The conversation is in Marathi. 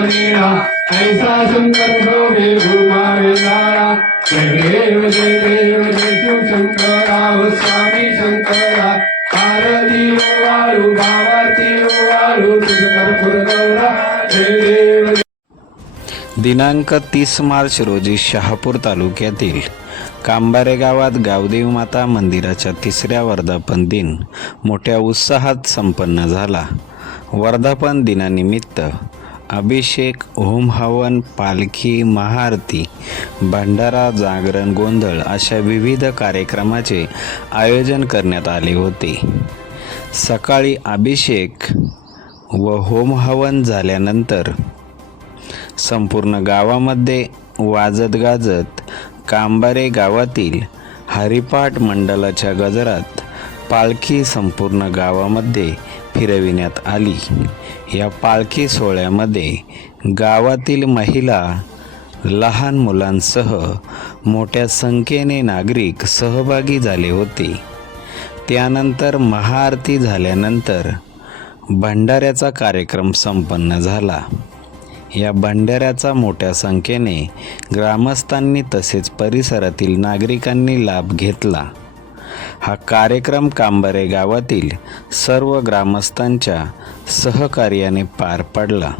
सोनांच्या ऐसा शंकर शोभे भूमावे लाला जय देव जय देव जय शिव शंकरा हो स्वामी शंकरा। आरती वाळू भावाती वाळू तुझकर कर्पूर गौरा जय देव दिनांक तीस मार्च रोजी शहापूर तालुक्यातील कांबारे गावात गावदेव माता मंदिराच्या तिसऱ्या वर्धापन दिन मोठ्या उत्साहात संपन्न झाला. वर्धापन दिनानिमित्त अभिषेक होम हवन पालखी महाआरती भंडारा जागरण गोंधळ अशा विविध कार्यक्रमाचे आयोजन करण्यात आले होते. सकाळी अभिषेक व होमहवन झाल्यानंतर संपूर्ण गावामध्ये वाजत गाजत कांबारे गावातील हरिपाठ मंडळाच्या गजरात पालखी संपूर्ण गावामध्ये फिरविण्यात आली. या पालखी सोहळ्यामध्ये गावातील महिला लहान मुलांसह मोठ्या संख्येने नागरिक सहभागी झाले होते. त्यानंतर महाआरती झाल्यानंतर भंडाऱ्याचा कार्यक्रम संपन्न झाला. या भंडाऱ्याचा मोठ्या संख्येने ग्रामस्थांनी तसेच परिसरातील नागरिकांनी लाभ घेतला. हा कार्यक्रम कांबरे गावातील सर्व ग्रामस्थांच्या सहकार्याने पार पडला.